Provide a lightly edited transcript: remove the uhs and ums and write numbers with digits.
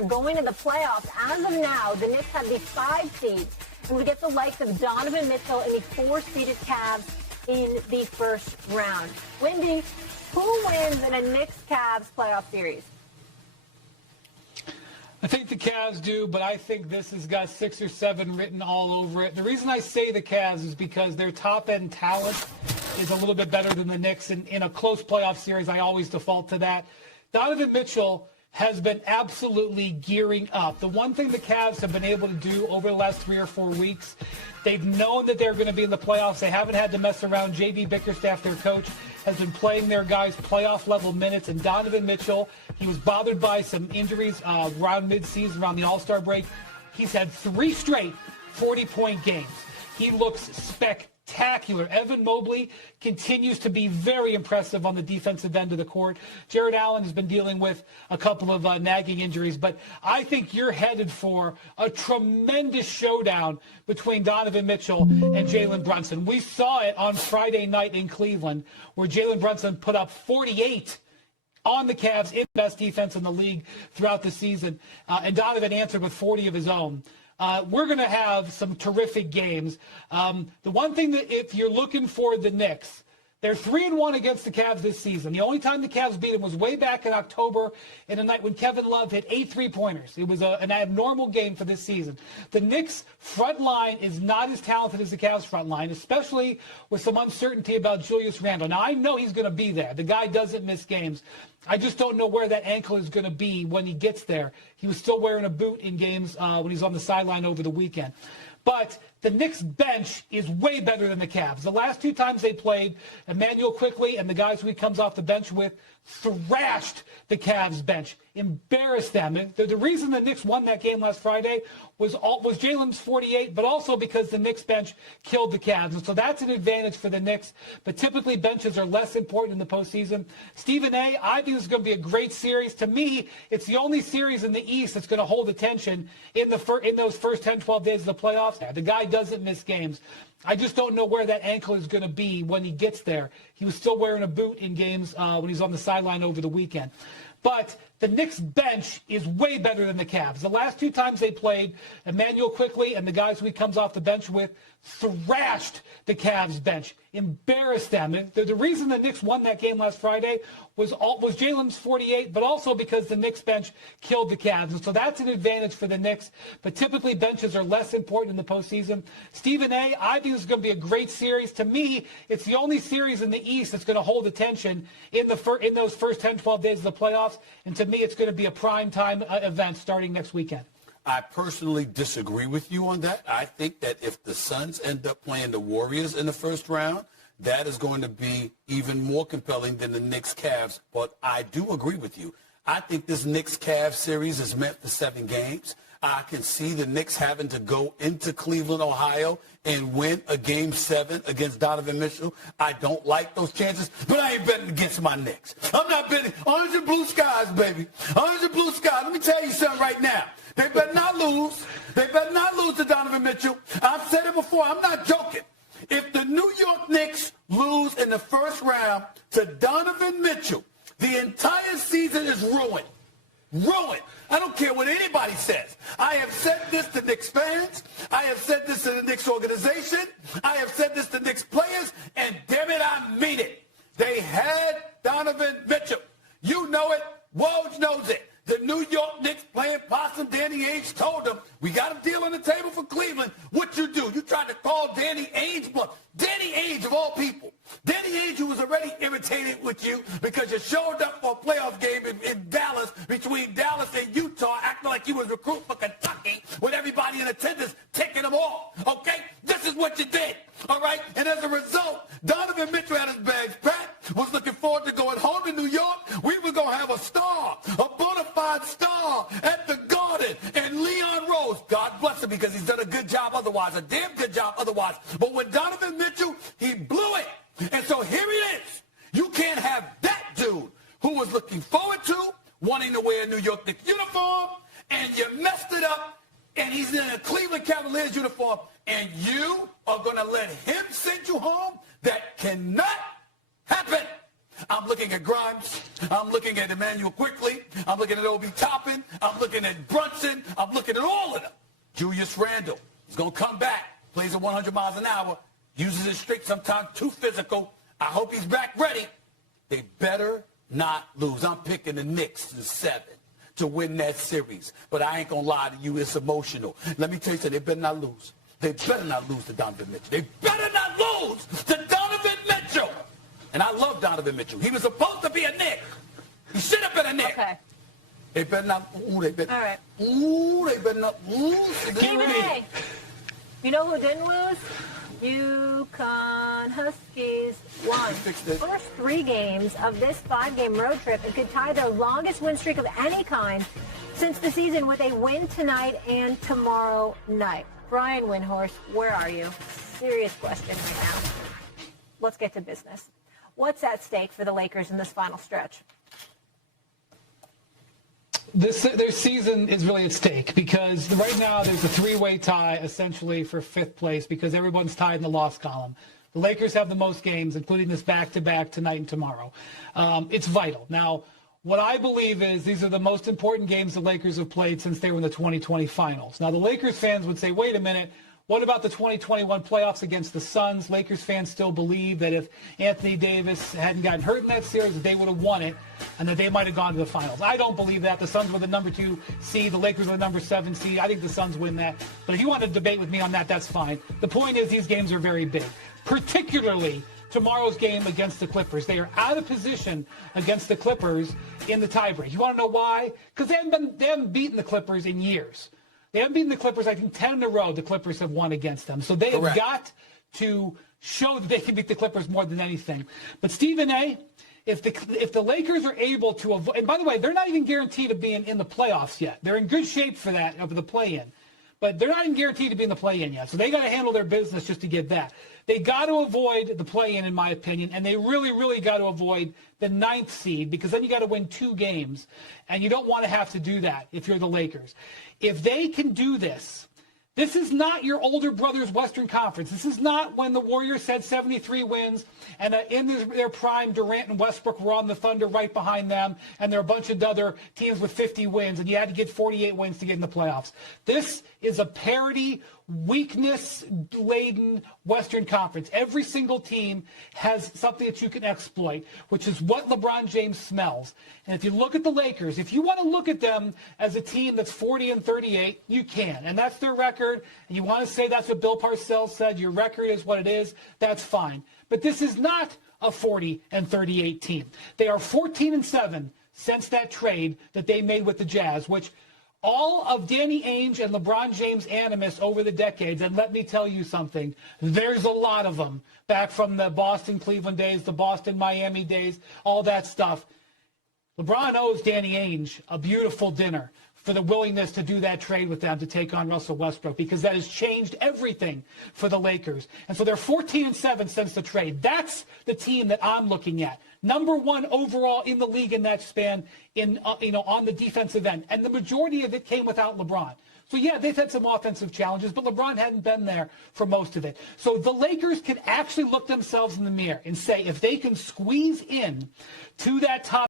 together going to the playoffs. As of now, the Knicks have the 5 seed, and we get the likes of Donovan Mitchell and the 4-seeded Cavs in the first round. Wendy, who wins in a Knicks-Cavs playoff series? I think the Cavs do, but I think this has got 6 or 7 written all over it. The reason I say the Cavs is because their top-end talent is a little bit better than the Knicks. And in a close playoff series, I always default to that. Donovan Mitchell has been absolutely gearing up. The one thing the Cavs have been able to do over the last 3 or 4 weeks, they've known that they're going to be in the playoffs. They haven't had to mess around. J.B. Bickerstaff, their coach, has been playing their guys playoff-level minutes. And Donovan Mitchell, he was bothered by some injuries around midseason, around the All-Star break. He's had 3 straight 40-point games. He looks spectacular. Evan Mobley continues to be very impressive on the defensive end of the court. Jared Allen has been dealing with a couple of nagging injuries, but I think you're headed for a tremendous showdown between Donovan Mitchell and Jalen Brunson. We saw it on Friday night in Cleveland, where Jalen Brunson put up 48 on the Cavs, in best defense in the league throughout the season, and Donovan answered with 40 of his own. We're going to have some terrific games. The one thing that if you're looking for the Knicks, they're 3-1 against the Cavs this season. The only time the Cavs beat them was way back in October in a night when Kevin Love hit 8 3-pointers. It was an abnormal game for this season. The Knicks front line is not as talented as the Cavs front line, especially with some uncertainty about Julius Randle. Now, I know he's going to be there. The guy doesn't miss games. I just don't know where that ankle is going to be when he gets there. He was still wearing a boot in games when he was on the sideline over the weekend. But the Knicks bench is way better than the Cavs. The last 2 times they played, Emmanuel Quickley and the guys who he comes off the bench with thrashed the Cavs bench, embarrassed them. The reason the Knicks won that game last Friday was Jalen's 48, but also because the Knicks bench killed the Cavs. And so that's an advantage for the Knicks. But typically benches are less important in the postseason. Stephen A., I think this is going to be a great series. To me, it's the only series in the East that's going to hold attention in those first 10, 12 days of the playoffs. The guy doesn't miss games. I just don't know where that ankle is going to be when he gets there. He was still wearing a boot in games when he was on the sideline over the weekend. But the Knicks bench is way better than the Cavs. The last 2 times they played, Emmanuel Quickley and the guys who he comes off the bench with thrashed the Cavs bench, embarrassed them. The reason the Knicks won that game last Friday was Jalen's 48, but also because the Knicks bench killed the Cavs. And so that's an advantage for the Knicks. But typically benches are less important in the postseason. Stephen A., I think this is going to be a great series. To me, it's the only series in the East that's going to hold attention in those first 10, 12 days of the playoffs. And to me, it's going to be a prime-time event starting next weekend. I personally disagree with you on that. I think that if the Suns end up playing the Warriors in the first round, that is going to be even more compelling than the Knicks-Cavs. But I do agree with you. I think this Knicks-Cavs series is meant for 7 games. I can see the Knicks having to go into Cleveland, Ohio, and win a Game 7 against Donovan Mitchell. I don't like those chances, but I ain't betting against my Knicks. I'm not betting. Orange and blue skies, baby. Orange and blue skies. Let me tell you something right now. They better not lose. They better not lose to Donovan Mitchell. I've said it before. I'm not joking. If the New York Knicks lose in the first round to Donovan Mitchell, the entire season is ruined. Ruined. I don't care what anybody says. I have said this to Knicks fans. I have said this to the Knicks organization. I have said this to Knicks players. And damn it, I mean it. They had Donovan Mitchell. You know it. Woj knows it. The New York Knicks playing possum. Danny Ainge told them, we got a deal on the table for Cleveland. What you do? You tried to call Danny Ainge bluff. Danny Ainge, of all people. Danny Ainge, who was already irritated with you because you showed up for a playoff game in Dallas, between Dallas and Utah, acting like you was recruit for Kentucky with everybody in attendance taking them off. Okay? This is what you did. All right? And as a result, Donovan Mitchell had his bags packed, was looking forward to going home to New York. We were going to have a star, a bona fide star at the Garden. And Leon Rose, God bless him because he's done a good job otherwise, a damn good job otherwise. But with Donovan Mitchell, he blew it. And so here it is. You can't have that dude who was looking forward to wanting to wear a New York Knicks uniform, and you messed it up, and he's in a Cleveland Cavaliers uniform, and you are going to let him send you home? That cannot happen. I'm looking at Grimes. I'm looking at Emmanuel Quickly. I'm looking at Obi Toppin. I'm looking at Brunson. I'm looking at all of them. Julius Randle is going to come back, plays at 100 miles an hour, uses his streak, sometimes too physical. I hope he's back ready. They better not lose. I'm picking the Knicks in 7 to win that series. But I ain't going to lie to you. It's emotional. Let me tell you something. They better not lose. They better not lose to Donovan Mitchell. They better not lose to Donovan Mitchell. And I love Donovan Mitchell. He was supposed to be a Knick. He should have been a Knick. Okay. They better not. Ooh, they better. All right. Ooh, they better not lose. Hey, you know who didn't lose? UConn Huskies won the first 3 games of this 5-game road trip and could tie their longest win streak of any kind since the season with a win tonight and tomorrow night. Brian Windhorst, where are you? Serious question right now. Let's get to business. What's at stake for the Lakers in this final stretch? Their season is really at stake because right now there's a 3-way tie essentially for 5th place because everyone's tied in the loss column. The Lakers have the most games, including this back-to-back tonight and tomorrow. It's vital. Now, what I believe is these are the most important games the Lakers have played since they were in the 2020 finals. Now, the Lakers fans would say, wait a minute, what about the 2021 playoffs against the Suns? Lakers fans still believe that if Anthony Davis hadn't gotten hurt in that series, that they would have won it and that they might have gone to the finals. I don't believe that. The Suns were the number 2 seed. The Lakers were the number 7 seed. I think the Suns win that. But if you want to debate with me on that, that's fine. The point is these games are very big, particularly tomorrow's game against the Clippers. They are out of position against the Clippers in the tiebreak. You want to know why? Because they haven't beaten the Clippers in years. They haven't beaten the Clippers, I think 10 in a row the Clippers have won against them. So they have got to show that they can beat the Clippers more than anything. But Stephen A., if the Lakers are able to avoid, and by the way, they're not even guaranteed to be in the playoffs yet. They're in good shape for that, of the play-in. But they're not even guaranteed to be in the play-in yet. So they got to handle their business just to get that. They got to avoid the play-in, in my opinion, and they really, really got to avoid the 9th seed because then you got to win 2 games, and you don't want to have to do that if you're the Lakers. If they can do this, this is not your older brother's Western Conference. This is not when the Warriors had 73 wins and in their prime, Durant and Westbrook were on the Thunder right behind them, and there are a bunch of other teams with 50 wins, and you had to get 48 wins to get in the playoffs. This is a parity, weakness-laden Western Conference. Every single team has something that you can exploit, which is what LeBron James smells. And if you look at the Lakers, if you want to look at them as a team that's 40-38, you can. And that's their record. And you want to say that's what Bill Parcells said, your record is what it is, that's fine. But this is not a 40-38 team. They are 14-7 since that trade that they made with the Jazz, which all of Danny Ainge and LeBron James animus over the decades, and let me tell you something, there's a lot of them back from the Boston-Cleveland days, the Boston-Miami days, all that stuff. LeBron owes Danny Ainge a beautiful dinner for the willingness to do that trade with them to take on Russell Westbrook because that has changed everything for the Lakers. And so they're 14-7 since the trade. That's the team that I'm looking at. Number 1 overall in the league in that span on the defensive end. And the majority of it came without LeBron. So, yeah, they've had some offensive challenges, but LeBron hadn't been there for most of it. So the Lakers can actually look themselves in the mirror and say if they can squeeze in to that top